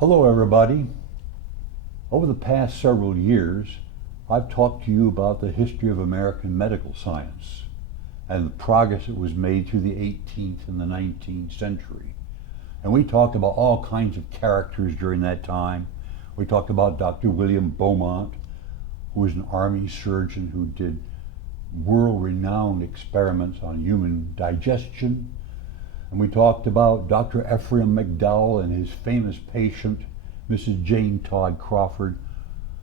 Hello everybody. Over the past several years, I've talked to you about the history of American medical science and the progress that was made through the 18th and the 19th century. And we talked about all kinds of characters during that time. We talked about Dr. William Beaumont, who was an army surgeon who did world-renowned experiments on human digestion. And we talked about Dr. Ephraim McDowell and his famous patient, Mrs. Jane Todd Crawford.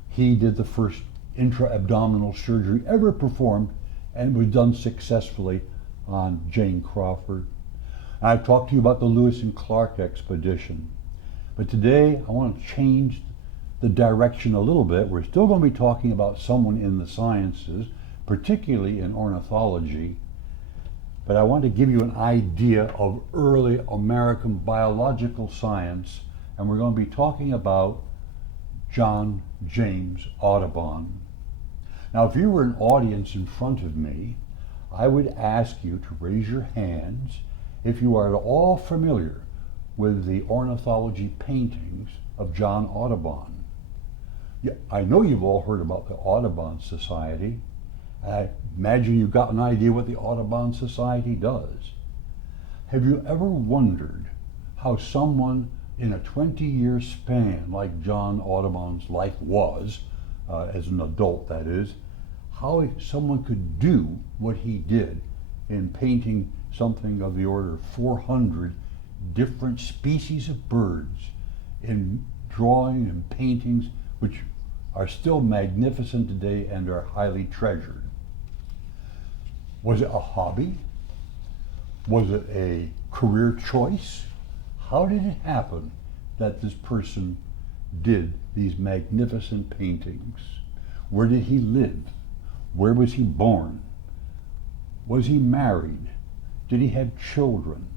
He did the first intra-abdominal surgery ever performed and was done successfully on Jane Crawford. And I talked to you about the Lewis and Clark expedition. But today I want to change the direction a little bit. We're still going to be talking about someone in the sciences, particularly in ornithology. But I want to give you an idea of early American biological science, and we're going to be talking about John James Audubon. Now, if you were an audience in front of me, I would ask you to raise your hands if you are at all familiar with the ornithology paintings of John Audubon. Yeah, I know you've all heard about the Audubon Society. I imagine you've got an idea what the Audubon Society does. Have you ever wondered how someone in a 20-year span, like John Audubon's life was, as an adult that is, how someone could do what he did in painting something of the order of 400 different species of birds, in drawing and paintings which are still magnificent today and are highly treasured? Was it a hobby? Was it a career choice? How did it happen that this person did these magnificent paintings? Where did he live? Where was he born? Was he married? Did he have children?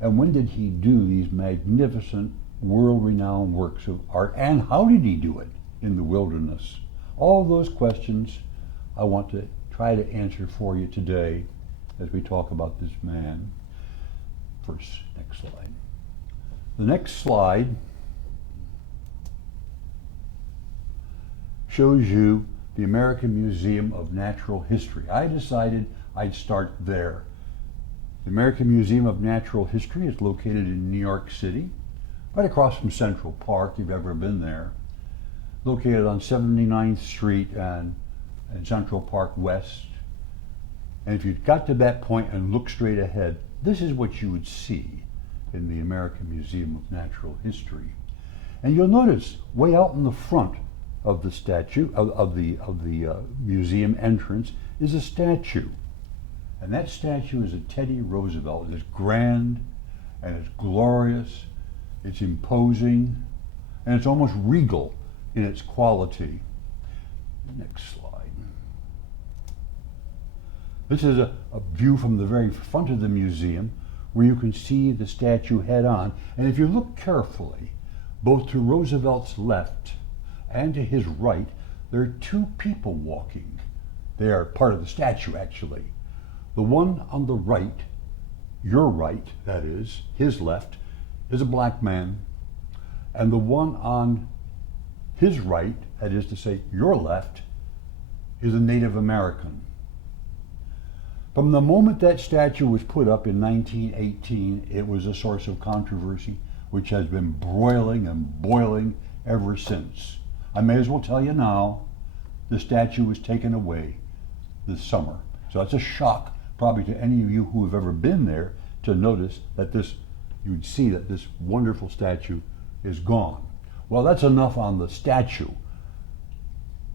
And when did he do these magnificent, world-renowned works of art? And how did he do it in the wilderness? All those questions I want to try to answer for you today as we talk about this man. First, next slide. The next slide shows you the American Museum of Natural History. I decided I'd start there. The American Museum of Natural History is located in New York City, right across from Central Park, if you've ever been there. Located on 79th Street and Central Park West. And if you got to that point and look straight ahead, this is what you would see in the American Museum of Natural History. And you'll notice way out in the front of the statue, of the museum entrance, is a statue. And that statue is a Teddy Roosevelt. It's grand and it's glorious, it's imposing, and it's almost regal in its quality. Next slide. This is a view from the very front of the museum where you can see the statue head on. And if you look carefully, both to Roosevelt's left and to his right, there are two people walking. They are part of the statue, actually. The one on the right, your right, that is, his left, is a black man. And the one on his right, that is to say, your left, is a Native American. From the moment that statue was put up in 1918, it was a source of controversy which has been broiling and boiling ever since. I may as well tell you now, the statue was taken away this summer. So that's a shock probably to any of you who have ever been there to notice that you'd see that this wonderful statue is gone. Well, that's enough on the statue.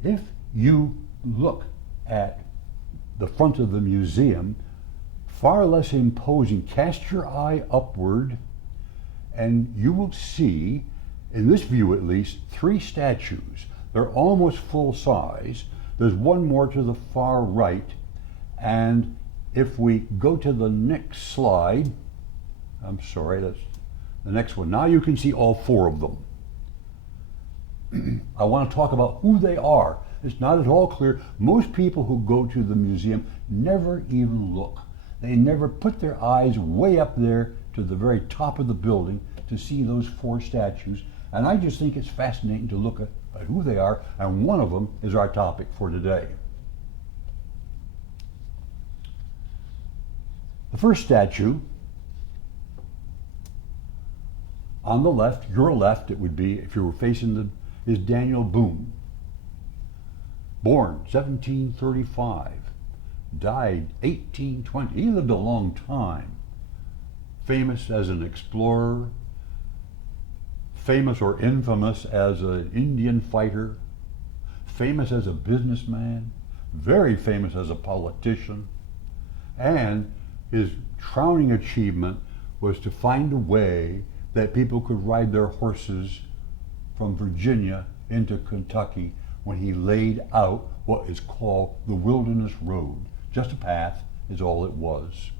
If you look at the front of the museum, far less imposing, cast your eye upward and you will see, in this view at least, three statues. They're almost full size. There's one more to the far right, and if we go to the next slide, I'm sorry, that's the next one. Now you can see all four of them. I want to talk about who they are. It's not at all clear. Most people who go to the museum never even look. They never put their eyes way up there to the very top of the building to see those 4 statues, and I just think it's fascinating to look at who they are, and one of them is our topic for today. The first statue on the left, your left it would be if you were facing is Daniel Boone. Born 1735, died 1820. He lived a long time. Famous as an explorer, famous or infamous as an Indian fighter, famous as a businessman, very famous as a politician, and his crowning achievement was to find a way that people could ride their horses from Virginia into Kentucky when he laid out what is called the Wilderness Road. Just a path is all it was.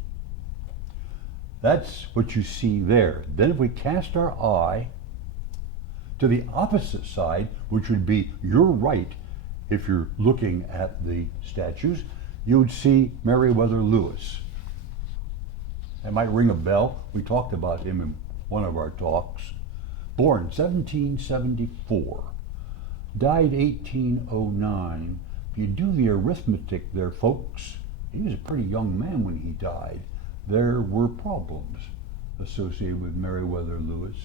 That's what you see there. Then if we cast our eye to the opposite side, which would be your right if you're looking at the statues, you would see Meriwether Lewis. That might ring a bell. We talked about him in one of our talks. Born 1774, died 1809. If you do the arithmetic there, folks, he was a pretty young man when he died. There were problems associated with Meriwether Lewis.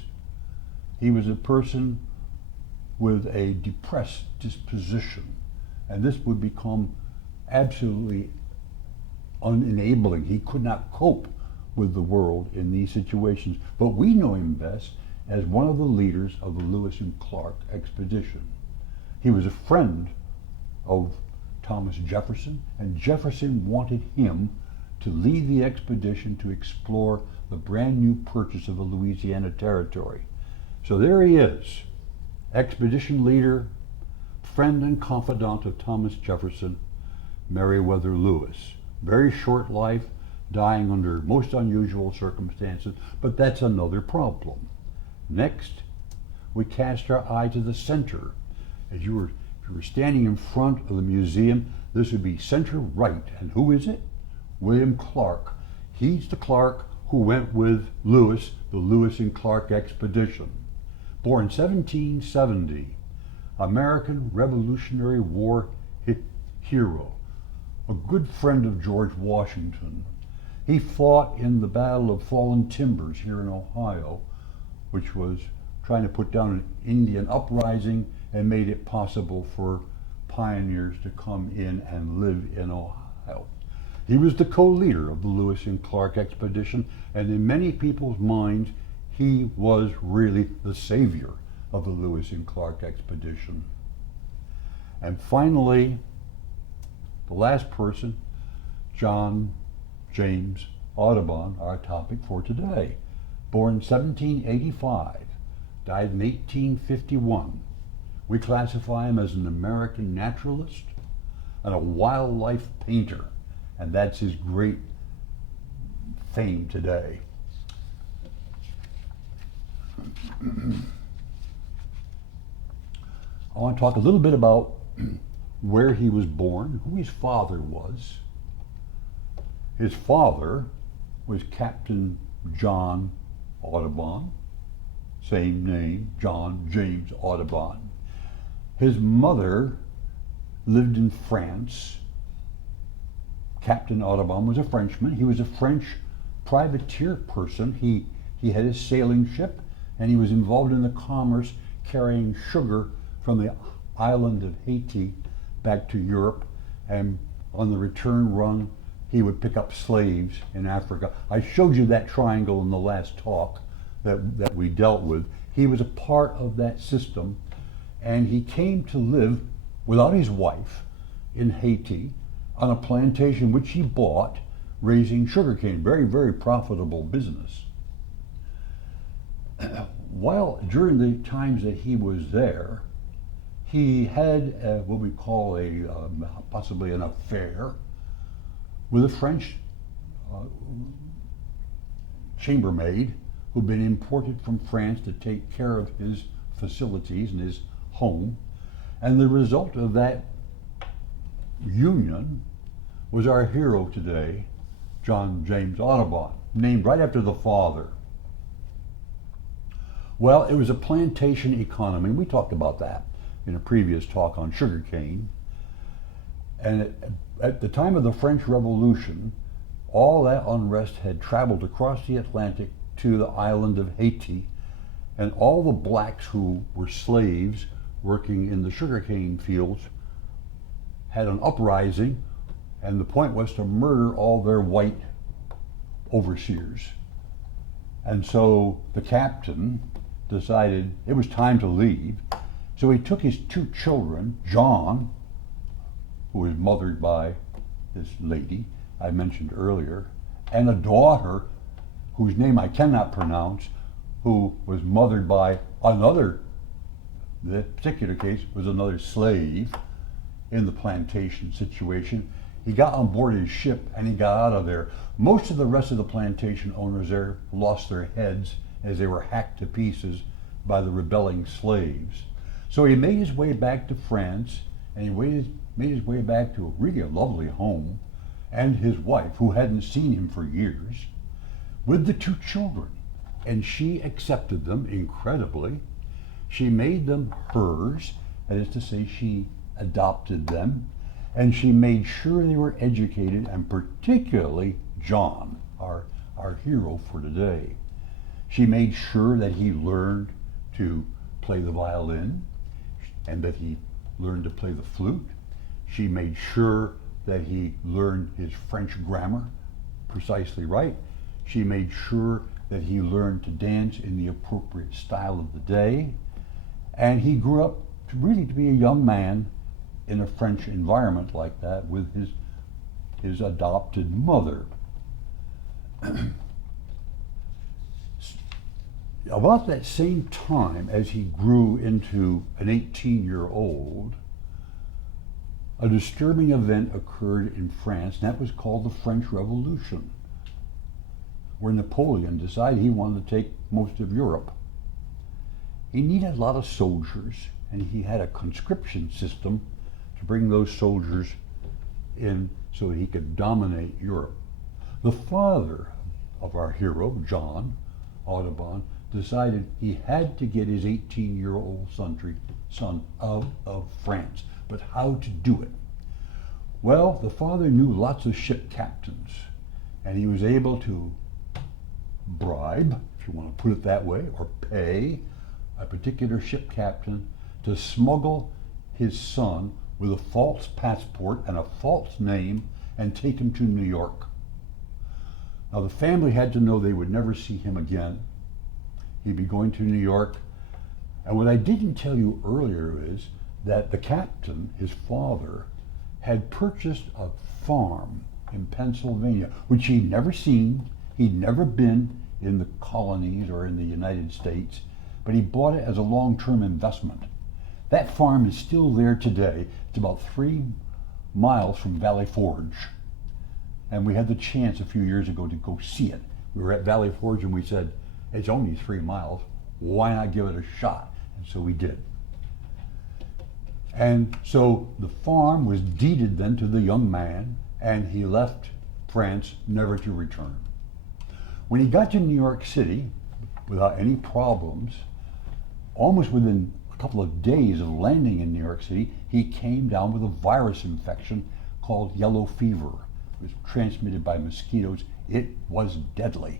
He was a person with a depressed disposition, and this would become absolutely unenabling. He could not cope with the world in these situations, but we know him best as one of the leaders of the Lewis and Clark expedition. He was a friend of Thomas Jefferson, and Jefferson wanted him to lead the expedition to explore the brand new purchase of the Louisiana Territory. So there he is, expedition leader, friend and confidant of Thomas Jefferson, Meriwether Lewis. Very short life, dying under most unusual circumstances, but that's another problem. Next, we cast our eye to the center. If you were standing in front of the museum, this would be center right. And who is it? William Clark. He's the Clark who went with Lewis, the Lewis and Clark expedition. Born 1770, American Revolutionary War hero, a good friend of George Washington. He fought in the Battle of Fallen Timbers here in Ohio, which was trying to put down an Indian uprising and made it possible for pioneers to come in and live in Ohio. He was the co-leader of the Lewis and Clark expedition, and in many people's minds, he was really the savior of the Lewis and Clark expedition. And finally, the last person, John James Audubon, our topic for today. Born 1785, died in 1851. We classify him as an American naturalist and a wildlife painter, and that's his great fame today. I want to talk a little bit about where he was born, who his father was. His father was Captain John Audubon, same name, John James Audubon. His mother lived in France. Captain Audubon was a Frenchman. He was a French privateer person. He had his sailing ship, and he was involved in the commerce carrying sugar from the island of Haiti back to Europe, and on the return run he would pick up slaves in Africa. I showed you that triangle in the last talk that we dealt with. He was a part of that system, and he came to live without his wife in Haiti on a plantation which he bought, raising sugarcane. Very, very profitable business. While during the times that he was there, he had what we call possibly an affair with a French chambermaid who'd been imported from France to take care of his facilities and his home. And the result of that union was our hero today, John James Audubon, named right after the father. Well, it was a plantation economy. We talked about that in a previous talk on sugarcane. And at the time of the French Revolution, all that unrest had traveled across the Atlantic to the island of Haiti, and all the blacks who were slaves working in the sugarcane fields had an uprising, and the point was to murder all their white overseers. And so the captain decided it was time to leave. So he took his two children, John, who was mothered by this lady I mentioned earlier, and a daughter whose name I cannot pronounce, who was mothered by another, the particular case was another slave in the plantation situation. He got on board his ship and he got out of there. Most of the rest of the plantation owners there lost their heads as they were hacked to pieces by the rebelling slaves. So he made his way back to France, and he made his way back to really a lovely home, and his wife, who hadn't seen him for years, with the two children. And she accepted them incredibly. She made them hers, that is to say, she adopted them, and she made sure they were educated, and particularly John, our hero for today. She made sure that he learned to play the violin and that he learned to play the flute. She made sure that he learned his French grammar precisely right. She made sure that he learned to dance in the appropriate style of the day. And he grew up to be a young man in a French environment like that with his adopted mother. About that same time as he grew into an 18-year-old, a disturbing event occurred in France, and that was called the French Revolution, where Napoleon decided he wanted to take most of Europe. He needed a lot of soldiers, and he had a conscription system to bring those soldiers in so that he could dominate Europe. The father of our hero, John Audubon, decided he had to get his 18-year-old son out of France. But how to do it? Well, the father knew lots of ship captains, and he was able to bribe, if you want to put it that way, or pay a particular ship captain to smuggle his son with a false passport and a false name and take him to New York. Now the family had to know they would never see him again. He'd be going to New York. And what I didn't tell you earlier is that the captain, his father, had purchased a farm in Pennsylvania, which he'd never seen. He'd never been in the colonies or in the United States, but he bought it as a long-term investment. That farm is still there today. It's about 3 miles from Valley Forge. And we had the chance a few years ago to go see it. We were at Valley Forge and we said, it's only 3 miles. Why not give it a shot? And so we did. And so the farm was deeded then to the young man, and he left France never to return. When he got to New York City, without any problems, almost within a couple of days of landing in New York City, he came down with a virus infection called yellow fever. It was transmitted by mosquitoes. It was deadly.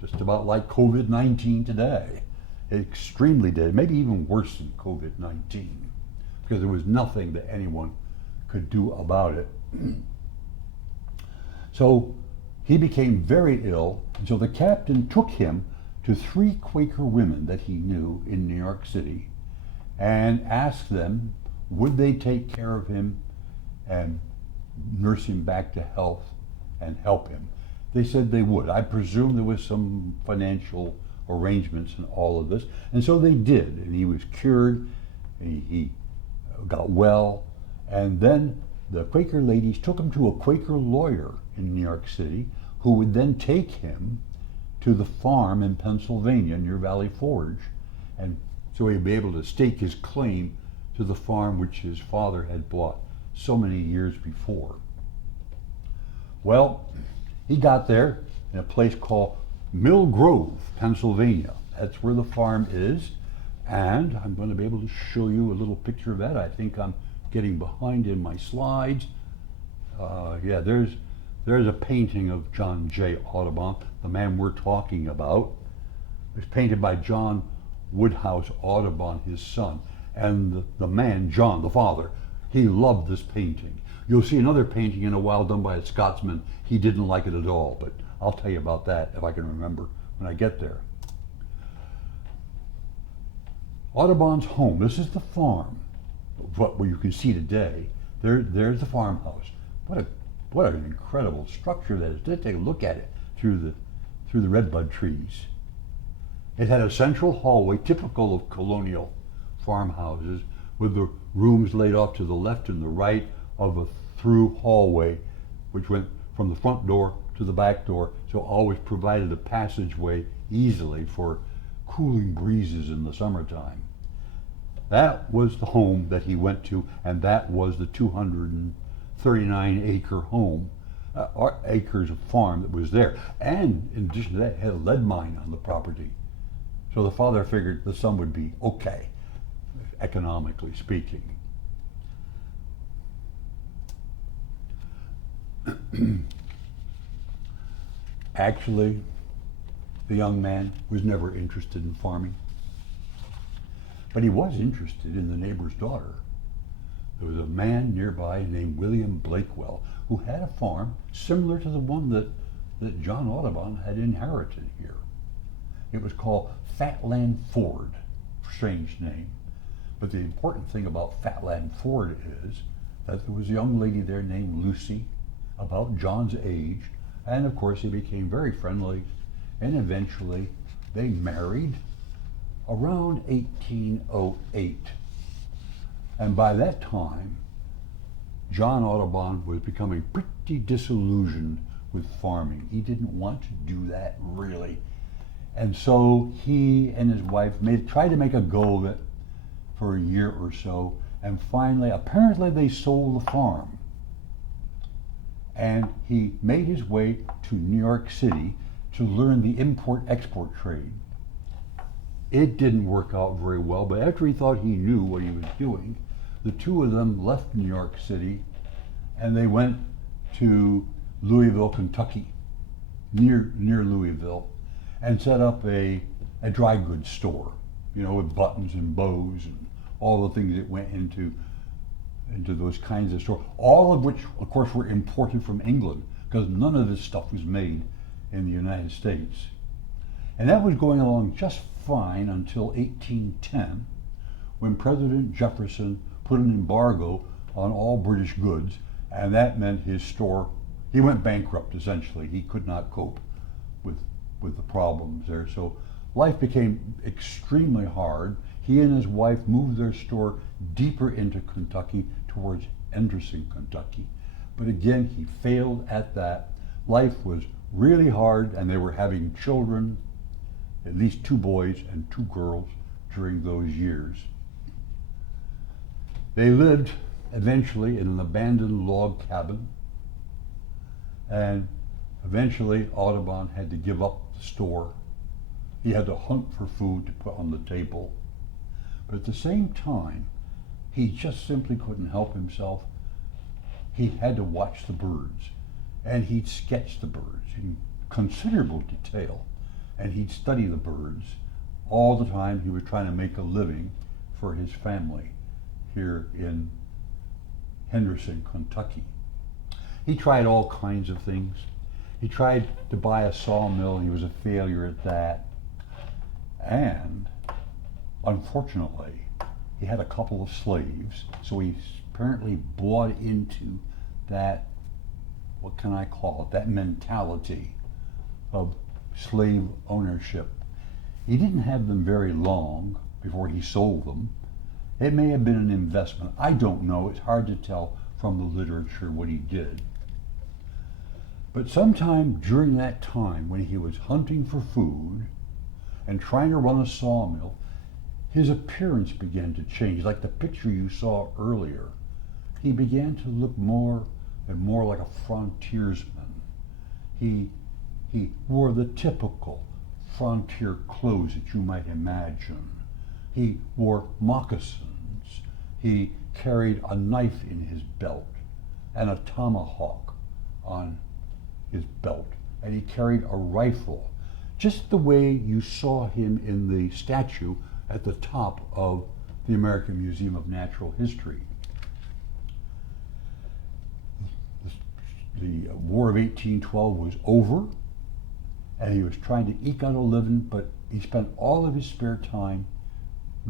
Just about like COVID-19 today. Extremely deadly, maybe even worse than COVID-19, because there was nothing that anyone could do about it. So he became very ill, and so the captain took him to 3 Quaker women that he knew in New York City and asked them, would they take care of him and nurse him back to health and help him? They said they would. I presume there was some financial arrangements in all of this, and so they did, and he was cured, and he got well, and then the Quaker ladies took him to a Quaker lawyer in New York City, who would then take him to the farm in Pennsylvania near Valley Forge, and so he'd be able to stake his claim to the farm which his father had bought so many years before. Well, he got there in a place called Mill Grove, Pennsylvania. That's where the farm is. And I'm going to be able to show you a little picture of that. I think I'm getting behind in my slides. Yeah, there's a painting of John J. Audubon, the man we're talking about. It was painted by John Woodhouse Audubon, his son. And the man, John, the father, he loved this painting. You'll see another painting in a while done by a Scotsman. He didn't like it at all, but I'll tell you about that if I can remember when I get there. Audubon's home, this is the farm, what you can see today. There's the farmhouse. What an incredible structure that is. Just take a look at it through the redbud trees. It had a central hallway typical of colonial farmhouses, with the rooms laid off to the left and the right of a through hallway which went from the front door to the back door, so always provided a passageway easily for cooling breezes in the summertime. That was the home that he went to, and that was the 239-acre home, acres of farm that was there. And in addition to that, it had a lead mine on the property. So the father figured the son would be okay, economically speaking. Actually, the young man was never interested in farming, but he was interested in the neighbor's daughter. There was a man nearby named William Blakewell who had a farm similar to the one that John Audubon had inherited here. It was called Fatland Ford, strange name. But the important thing about Fatland Ford is that there was a young lady there named Lucy, about John's age, and of course they became very friendly, and eventually they married around 1808. And by that time, John Audubon was becoming pretty disillusioned with farming. He didn't want to do that really. And so he and his wife tried to make a go of it for a year or so, and finally, apparently they sold the farm. And he made his way to New York City to learn the import-export trade. It didn't work out very well, but after he thought he knew what he was doing, the two of them left New York City and they went to Louisville, Kentucky, near Louisville, and set up a dry goods store, with buttons and bows and all the things that went into those kinds of stores, all of which, of course, were imported from England, because none of this stuff was made in the United States. And that was going along just fine until 1810, when President Jefferson put an embargo on all British goods, and that meant his store, he went bankrupt essentially. He could not cope with the problems there. So life became extremely hard. He and his wife moved their store deeper into Kentucky, towards Anderson, Kentucky. But again, he failed at that. Life was really hard, and they were having children, at least 2 boys and 2 girls, during those years. They lived eventually in an abandoned log cabin, and eventually Audubon had to give up the store. He had to hunt for food to put on the table. But at the same time, he just simply couldn't help himself. He had to watch the birds, and he'd sketch the birds in considerable detail, and he'd study the birds all the time. He was trying to make a living for his family here in Henderson, Kentucky. He tried all kinds of things. He tried to buy a sawmill. He was a failure at that. And unfortunately, he had a couple of slaves, so he apparently bought into that, what can I call it, that mentality of slave ownership. He didn't have them very long before he sold them. It may have been an investment. I don't know. It's hard to tell from the literature what he did. But sometime during that time, when he was hunting for food and trying to run a sawmill, his appearance began to change, like the picture you saw earlier. He began to look more and more like a frontiersman. He wore the typical frontier clothes that you might imagine. He wore moccasins. He carried a knife in his belt and a tomahawk on his belt. And he carried a rifle, just the way you saw him in the statue at the top of the American Museum of Natural History. The War of 1812 was over, and he was trying to eke out a living, but he spent all of his spare time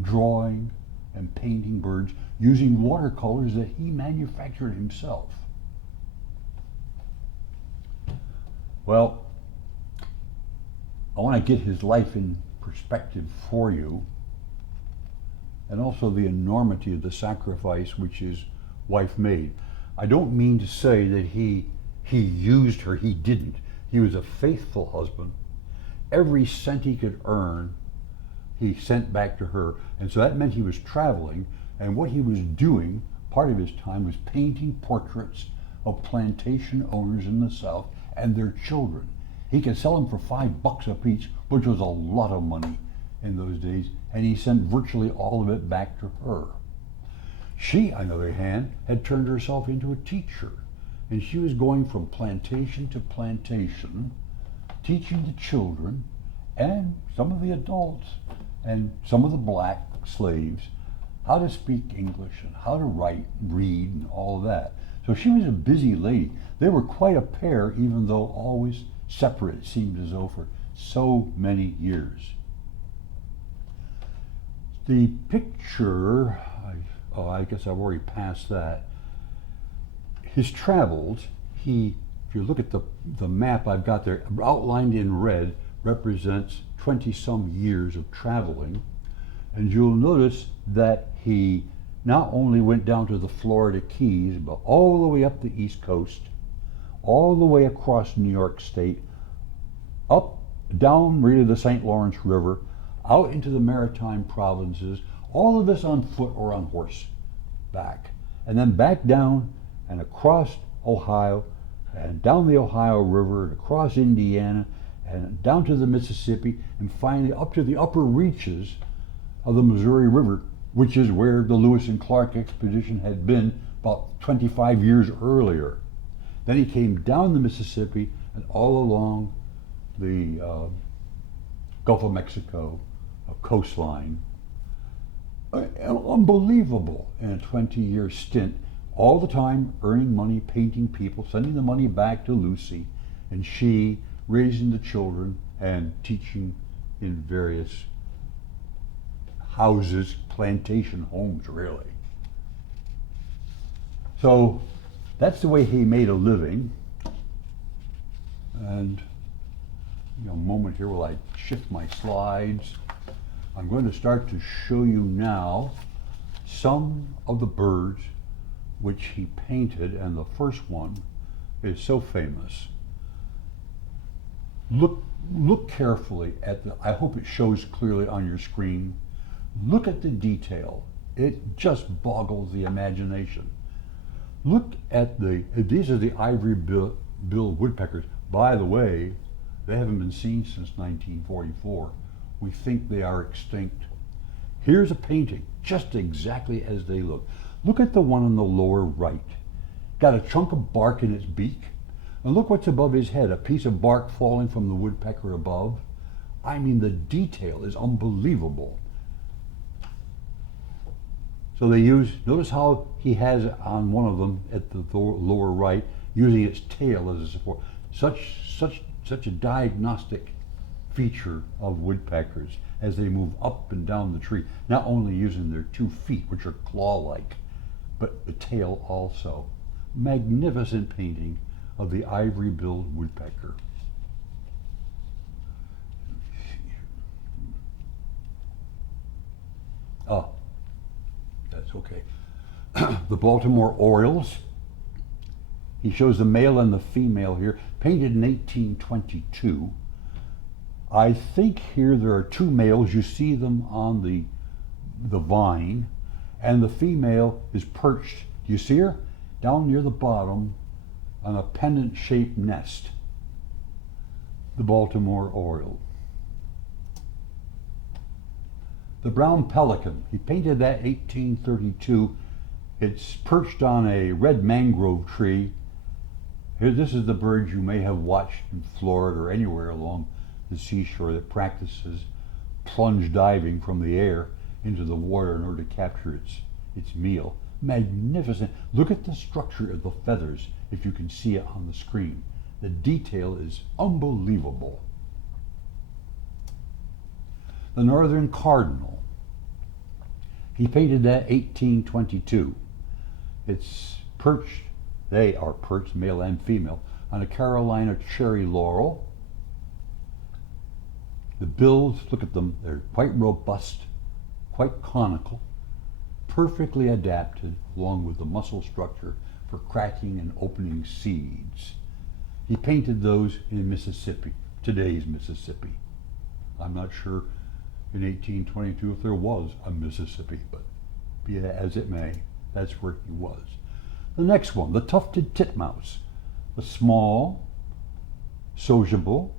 drawing and painting birds using watercolors that he manufactured himself. Well, I want to get his life in perspective for you, and also the enormity of the sacrifice which his wife made. I don't mean to say that he used her. He didn't. He was a faithful husband. Every cent he could earn, he sent back to her. And so that meant he was traveling, and what he was doing, part of his time, was painting portraits of plantation owners in the South and their children. He could sell them for $5 a piece, which was a lot of money in those days, and he sent virtually all of it back to her. She, on the other hand, had turned herself into a teacher, and she was going from plantation to plantation, teaching the children and some of the adults and some of the black slaves how to speak English and how to write, read, and all of that. So she was a busy lady. They were quite a pair, even though always separate, it seemed as though, for so many years. The picture, I guess I've already passed that. His travels, if you look at the map I've got there, outlined in red, represents 20-some years of traveling. And you'll notice that he not only went down to the Florida Keys, but all the way up the East Coast, all the way across New York State, up, down really the St. Lawrence River, out into the maritime provinces, all of this on foot or on horseback, and then back down and across Ohio, and down the Ohio River, and across Indiana, and down to the Mississippi, and finally up to the upper reaches of the Missouri River, which is where the Lewis and Clark expedition had been about 25 years earlier. Then he came down the Mississippi and all along the Gulf of Mexico coastline. Unbelievable in a 20-year stint, all the time earning money, painting people, sending the money back to Lucy, and she raising the children and teaching in various houses, plantation homes, really. So that's the way he made a living. And a moment here while I shift my slides. I'm going to start to show you now some of the birds which he painted, and the first one is so famous. Look carefully at I hope it shows clearly on your screen. Look at the detail. It just boggles the imagination. Look at these are the ivory-billed woodpeckers. By the way, they haven't been seen since 1944. We think they are extinct. Here's a painting, just exactly as they look. Look at the one on the lower right. Got a chunk of bark in its beak. And look what's above his head, a piece of bark falling from the woodpecker above. I mean, the detail is unbelievable. So they notice how he has on one of them at the lower right, using its tail as a support. Such a diagnostic feature of woodpeckers as they move up and down the tree, not only using their 2 feet, which are claw-like, but the tail also. Magnificent painting of the ivory-billed woodpecker. Oh, that's okay. The Baltimore Orioles. He shows the male and the female here, painted in 1822. I think here there are 2 males. You see them on the vine, and the female is perched. Do you see her? Down near the bottom on a pendant-shaped nest. The Baltimore Oriole. The brown pelican, he painted that 1832. It's perched on a red mangrove tree. Here, this is the bird you may have watched in Florida or anywhere along the seashore that practices plunge diving from the air into the water in order to capture its meal. Magnificent. Look at the structure of the feathers if you can see it on the screen. The detail is unbelievable. The northern cardinal. He painted that 1822. It's perched, they are perched, male and female, on a Carolina cherry laurel. The bills, look at them, they're quite robust, quite conical, perfectly adapted along with the muscle structure for cracking and opening seeds. He painted those in Mississippi, today's Mississippi. I'm not sure in 1822 if there was a Mississippi, but be that as it may, that's where he was. The next one, the tufted titmouse, the small, sociable,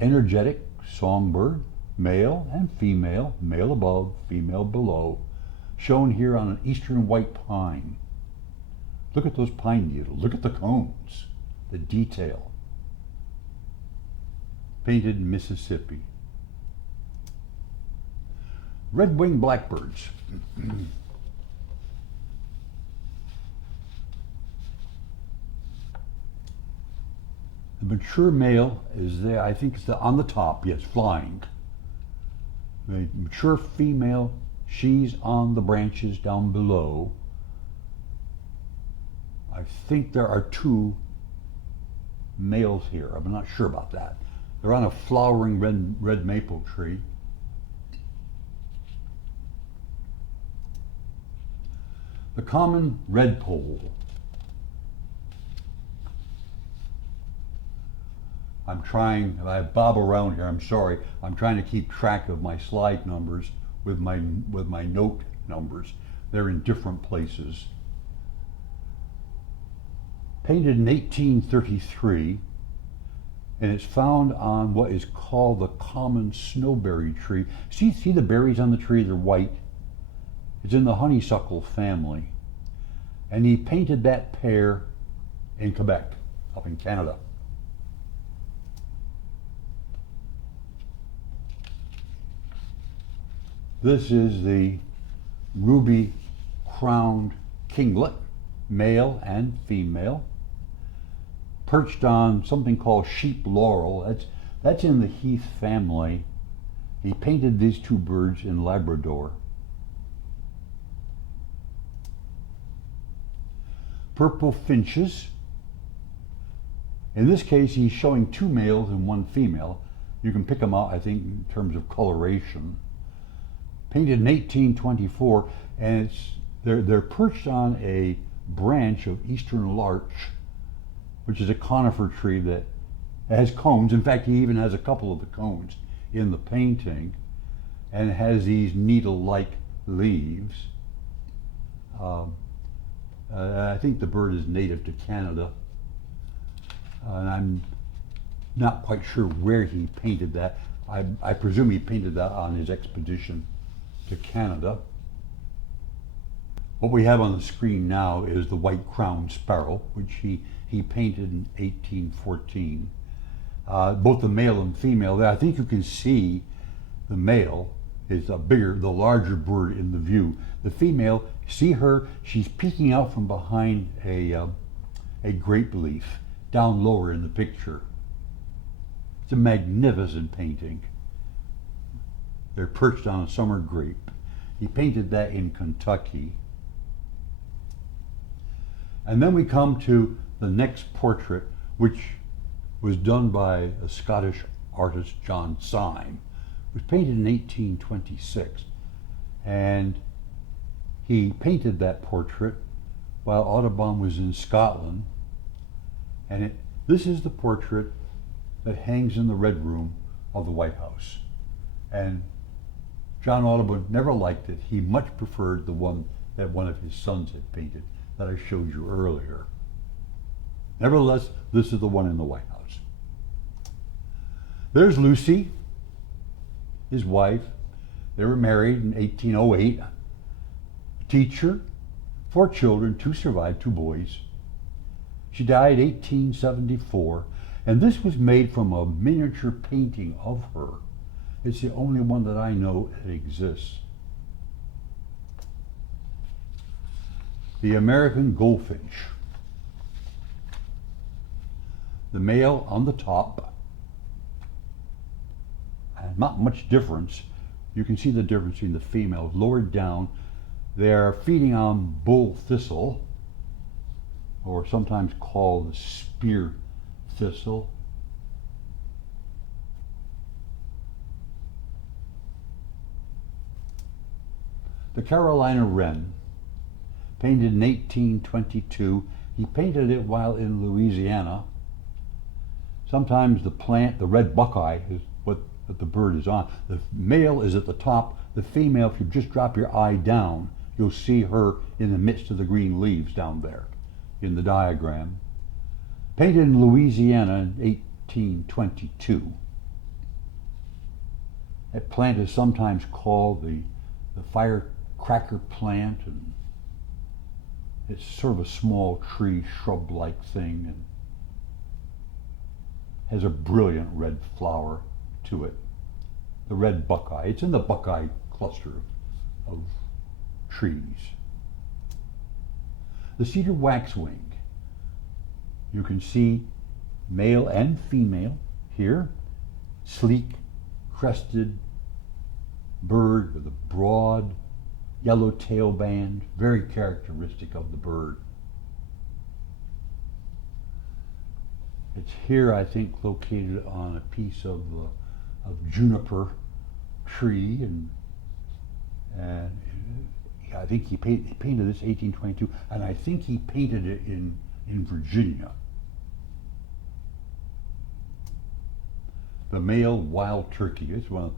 energetic songbird, male and female, male above, female below, shown here on an eastern white pine. Look at those pine needles, look at the cones, the detail. Painted in Mississippi. Red-winged blackbirds. The mature male is there, I think it's on the top, yes, flying. The mature female, she's on the branches down below. I think there are two males here. I'm not sure about that. They're on a flowering red maple tree. The common redpoll. I bob around here, I'm sorry. I'm trying to keep track of my slide numbers with my note numbers. They're in different places. Painted in 1833, and it's found on what is called the common snowberry tree. See the berries on the tree? They're white. It's in the honeysuckle family. And he painted that pair in Quebec, up in Canada. This is the ruby-crowned kinglet, male and female, perched on something called sheep laurel. That's in the heath family. He painted these two birds in Labrador. Purple finches. In this case, he's showing two males and one female. You can pick them out, I think, in terms of coloration. Painted in 1824, and they're perched on a branch of eastern larch, which is a conifer tree that has cones. In fact, he even has a couple of the cones in the painting, and it has these needle-like leaves. I think the bird is native to Canada, and I'm not quite sure where he painted that. I presume he painted that on his expedition to Canada. What we have on the screen now is the white-crowned sparrow, which he painted in 1814. Both the male and female there. I think you can see the male is the larger bird in the view. The female, see her, she's peeking out from behind a grape leaf down lower in the picture. It's a magnificent painting. They're perched on a summer grape. He painted that in Kentucky. And then we come to the next portrait, which was done by a Scottish artist, John Syme. It was painted in 1826. And he painted that portrait while Audubon was in Scotland. And this is the portrait that hangs in the Red Room of the White House. And John Audubon never liked it. He much preferred the one that one of his sons had painted that I showed you earlier. Nevertheless, this is the one in the White House. There's Lucy, his wife. They were married in 1808. Teacher, 4 children, 2 survived, 2 boys. She died 1874, and this was made from a miniature painting of her. It's the only one that I know that exists. The American Goldfinch. The male on the top, and not much difference. You can see the difference between the females. Lower down, they're feeding on bull thistle, or sometimes called the spear thistle. The Carolina Wren, painted in 1822. He painted it while in Louisiana. Sometimes the plant, the red Buckeye, is what the bird is on. The male is at the top. The female, if you just drop your eye down, you'll see her in the midst of the green leaves down there in the diagram. Painted in Louisiana in 1822. That plant is sometimes called the firecracker plant, and it's sort of a small tree, shrub-like thing, and has a brilliant red flower to it. The red Buckeye. It's in the Buckeye cluster of trees. The cedar waxwing. You can see male and female here. Sleek, crested bird with a broad yellow tail band, very characteristic of the bird. It's here, I think, located on a piece of juniper tree, and I think he painted this 1822, and I think he painted it in Virginia. The male wild turkey. It's one of,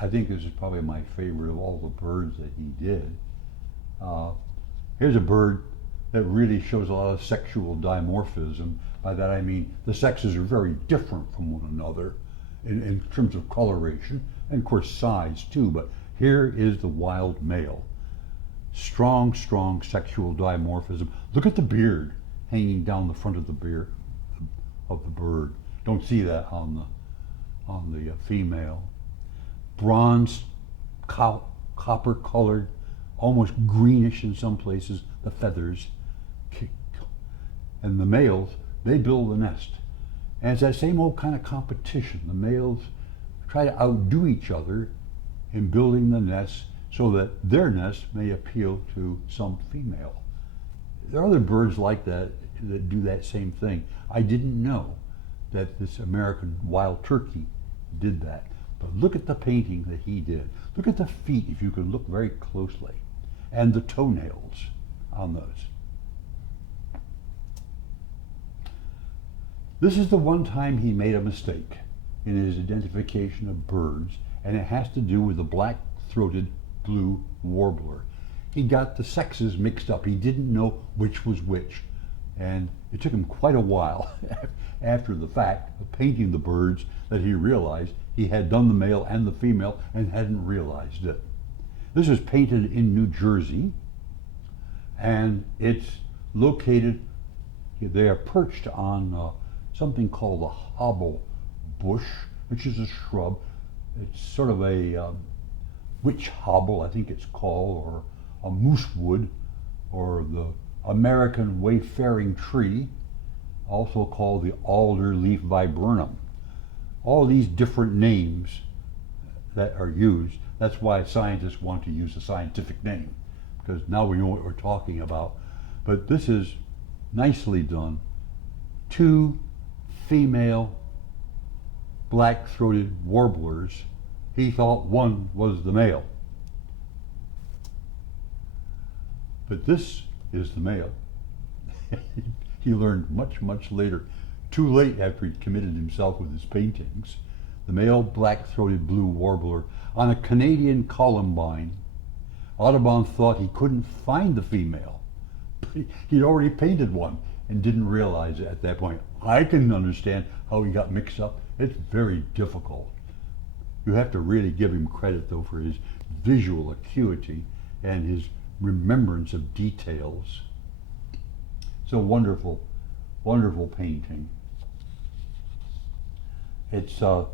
I think this is probably my favorite of all the birds that he did. Here's a bird that really shows a lot of sexual dimorphism. By that I mean the sexes are very different from one another in terms of coloration, and of course size too, but here is the wild male. Strong, strong sexual dimorphism. Look at the beard hanging down the front of the beard of the bird. Don't see that on the female. Bronze, copper colored, almost greenish in some places, the feathers. And the males, they build a nest. And it's that same old kind of competition. The males try to outdo each other in building the nest so that their nest may appeal to some female. There are other birds like that that do that same thing. I didn't know that this American wild turkey did that. But look at the painting that he did. Look at the feet, if you can look very closely, and the toenails on those. This is the one time he made a mistake in his identification of birds, and it has to do with the black-throated blue warbler. He got the sexes mixed up. He didn't know which was which, and it took him quite a while after the fact of painting the birds that he realized he had done the male and the female and hadn't realized it. This was painted in New Jersey, and it's located, they are perched on something called a hobble bush, which is a shrub. It's sort of a witch hobble, I think it's called, or a moosewood, or the American wayfaring tree, also called the alder leaf viburnum. All these different names that are used. That's why scientists want to use a scientific name, because now we know what we're talking about. But this is nicely done. 2 female black-throated warblers. He thought one was the male. But this is the male. He learned much, much later, too late after he committed himself with his paintings. The male black-throated blue warbler on a Canadian columbine. Audubon thought he couldn't find the female. He'd already painted one and didn't realize it at that point. I can understand how he got mixed up. It's very difficult. You have to really give him credit, though, for his visual acuity and his remembrance of details. It's a wonderful, wonderful painting. It's the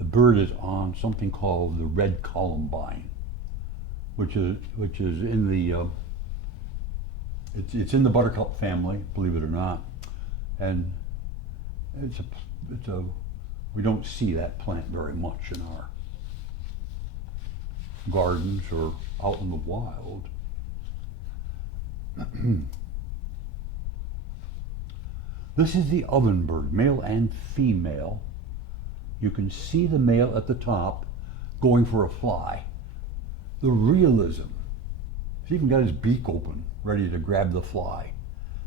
bird is on something called the red columbine, which is in the it's in the buttercup family, believe it or not, and it's a we don't see that plant very much in our gardens or out in the wild. This is the Ovenbird, male and female. You can see the male at the top going for a fly. The realism. He's even got his beak open, ready to grab the fly.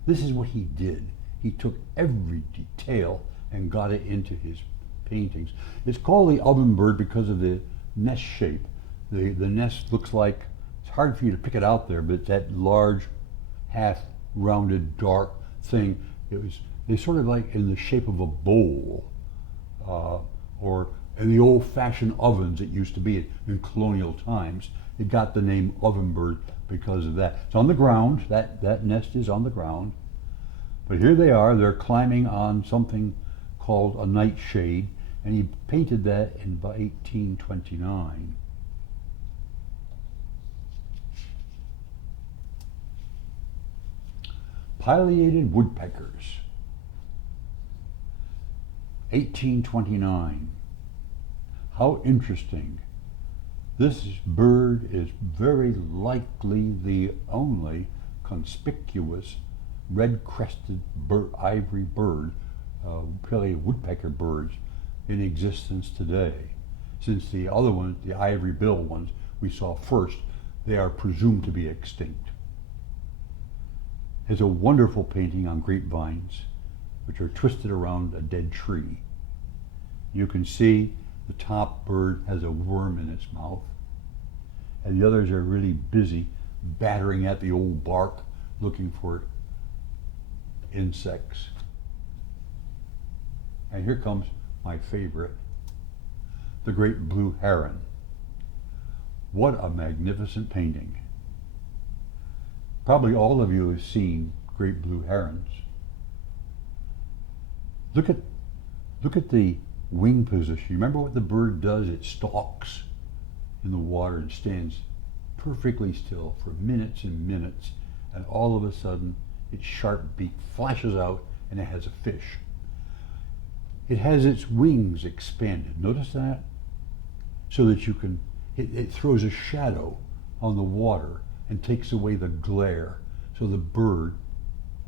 This is what he did. He took every detail and got it into his paintings. It's called the Ovenbird because of the nest shape. The nest looks like, it's hard for you to pick it out there, but it's that large, half-rounded, dark thing. They sort of like in the shape of a bowl, or in the old-fashioned ovens it used to be in colonial times. It got the name Ovenbird because of that. It's on the ground. That nest is on the ground. But here they are. They're climbing on something called a nightshade, and he painted that in about 1829. Pileated woodpeckers, 1829. How interesting. This bird is very likely the only conspicuous red-crested ivory bird, Pileated woodpecker birds, in existence today. Since the other ones, the ivory-billed ones we saw first, they are presumed to be extinct. It's a wonderful painting on grapevines, which are twisted around a dead tree. You can see the top bird has a worm in its mouth, and the others are really busy battering at the old bark, looking for insects. And here comes my favorite, the great blue heron. What a magnificent painting. Probably all of you have seen great blue herons. Look at the wing position. You remember what the bird does? It stalks in the water and stands perfectly still for minutes and minutes, and all of a sudden its sharp beak flashes out and it has a fish. It has its wings expanded. Notice that? So that you can, it throws a shadow on the water and takes away the glare, so the bird,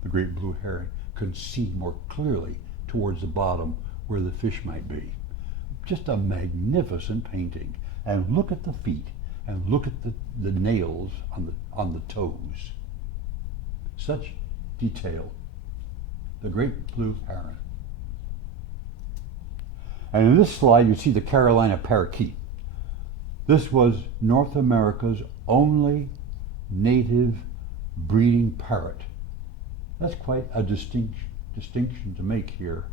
the great blue heron, can see more clearly towards the bottom where the fish might be. Just a magnificent painting. And look at the feet, and look at the nails on the toes. Such detail. The great blue heron. And in this slide you see the Carolina parakeet. This was North America's only native breeding parrot. That's quite a distinction to make here.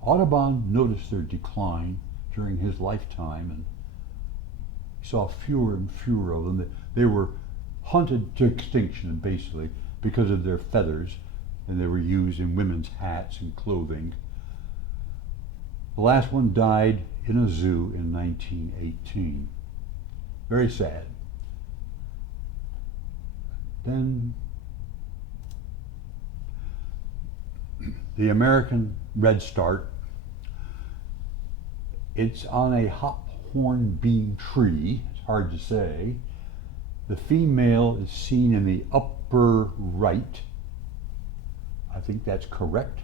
Audubon noticed their decline during his lifetime and saw fewer and fewer of them. They were hunted to extinction basically because of their feathers, and they were used in women's hats and clothing. The last one died in a zoo in 1918. Very sad. Then the American redstart. It's on a hop-horn bean tree. It's hard to say. The female is seen in the upper right. I think that's correct.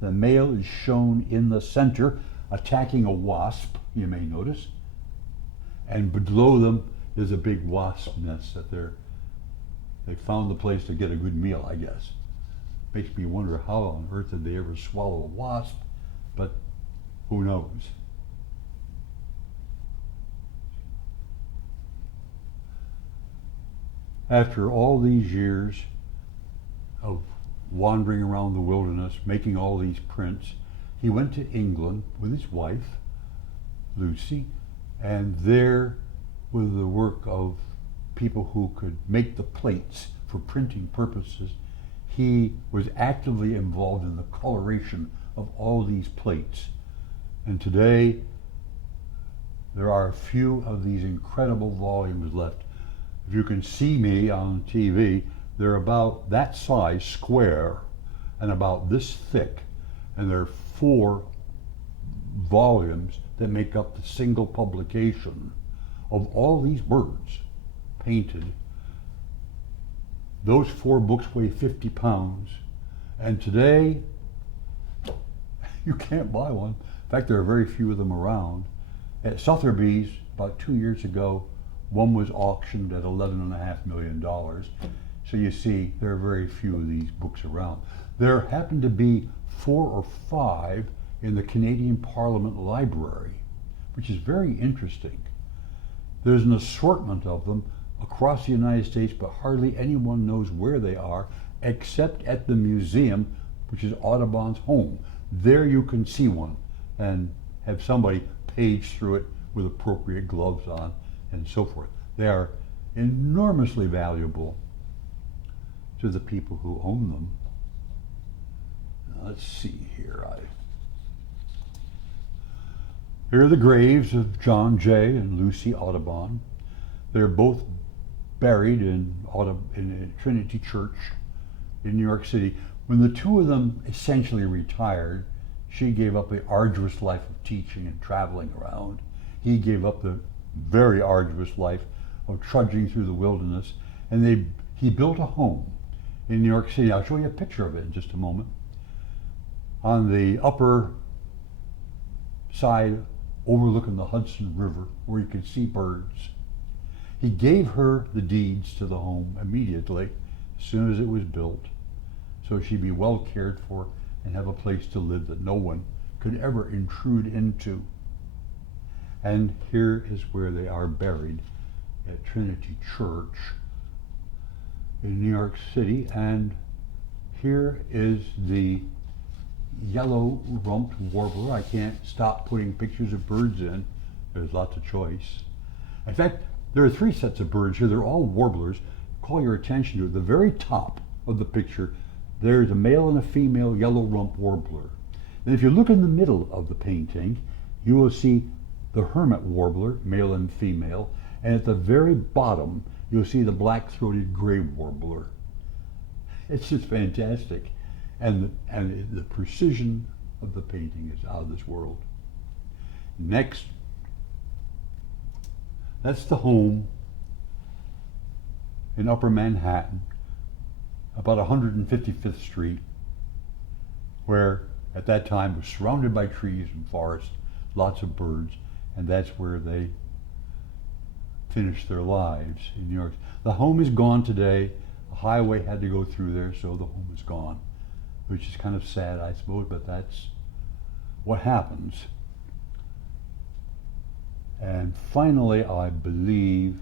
The male is shown in the center, attacking a wasp, you may notice. And below them is a big wasp nest that they found the place to get a good meal, I guess. Makes me wonder how on earth did they ever swallow a wasp, but who knows. After all these years of wandering around the wilderness, making all these prints, he went to England with his wife, Lucy, and there with the work of people who could make the plates for printing purposes. He was actively involved in the coloration of all these plates. And today, there are a few of these incredible volumes left. If you can see me on TV, they're about that size, square, and about this thick. And there are 4 volumes that make up the single publication of all these birds painted. Those 4 books weigh 50 pounds, and today you can't buy one. In fact, there are very few of them around. At Sotheby's, about 2 years ago, one was auctioned at $11.5 million. So you see, there are very few of these books around. There happen to be 4 or 5 in the Canadian Parliament Library, which is very interesting. There's an assortment of them across the United States, but hardly anyone knows where they are, except at the museum, which is Audubon's home. There you can see one and have somebody page through it with appropriate gloves on and so forth. They are enormously valuable to the people who own them. Let's see here. Here are the graves of John Jay and Lucy Audubon. They're both buried in Trinity Church in New York City. When the two of them essentially retired, she gave up the arduous life of teaching and traveling around. He gave up the very arduous life of trudging through the wilderness, and he built a home in New York City. I'll show you a picture of it in just a moment. On the upper side, overlooking the Hudson River, where you can see birds. He gave her the deeds to the home immediately, as soon as it was built, so she'd be well cared for and have a place to live that no one could ever intrude into. And here is where they are buried, at Trinity Church in New York City. And here is the Yellowrumped Warbler. I can't stop putting pictures of birds in. There's lots of choice. In fact, there are 3 sets of birds here. They're all warblers. Call your attention to it. The very top of the picture, there's a male and a female Yellowrumped Warbler. And if you look in the middle of the painting, you will see the Hermit Warbler, male and female. And at the very bottom, you'll see the Blackthroated Grape Warbler. It's just fantastic. And the precision of the painting is out of this world. Next, that's the home in Upper Manhattan, about 155th Street, where at that time was surrounded by trees and forest, lots of birds, and that's where they finished their lives in New York. The home is gone today. A highway had to go through there, so the home is gone, which is kind of sad, I suppose, but that's what happens. And finally, I believe,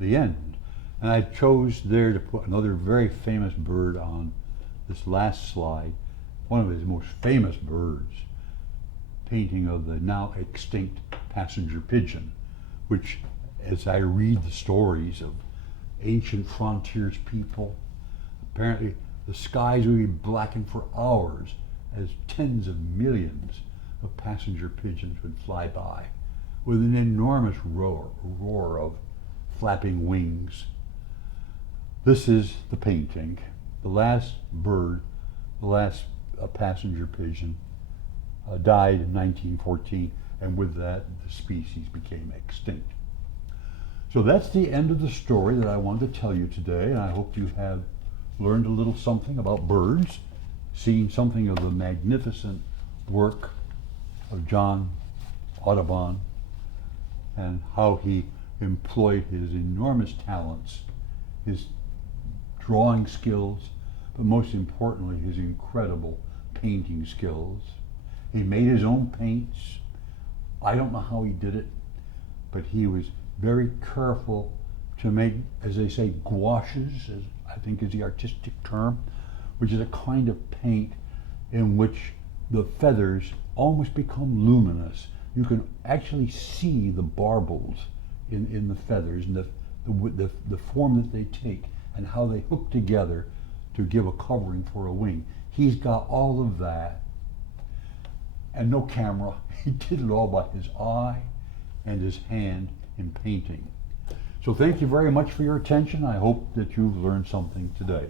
the end. And I chose there to put another very famous bird on this last slide, one of his most famous birds, painting of the now extinct passenger pigeon, which, as I read the stories of ancient frontiers people, apparently the skies would be blackened for hours as tens of millions of passenger pigeons would fly by with an enormous roar of flapping wings. This is the painting. The last bird, the last passenger pigeon, died in 1914, and with that, the species became extinct. So that's the end of the story that I wanted to tell you today, and I hope you have learned a little something about birds, seen something of the magnificent work of John Audubon, and how he employed his enormous talents, his drawing skills, but most importantly, his incredible painting skills. He made his own paints. I don't know how he did it, but he was very careful to make, as they say, gouaches, as I think is the artistic term, which is a kind of paint in which the feathers almost become luminous. You can actually see the barbels in the feathers and the form that they take and how they hook together to give a covering for a wing. He's got all of that and no camera. He did it all by his eye and his hand in painting. So thank you very much for your attention. I hope that you've learned something today.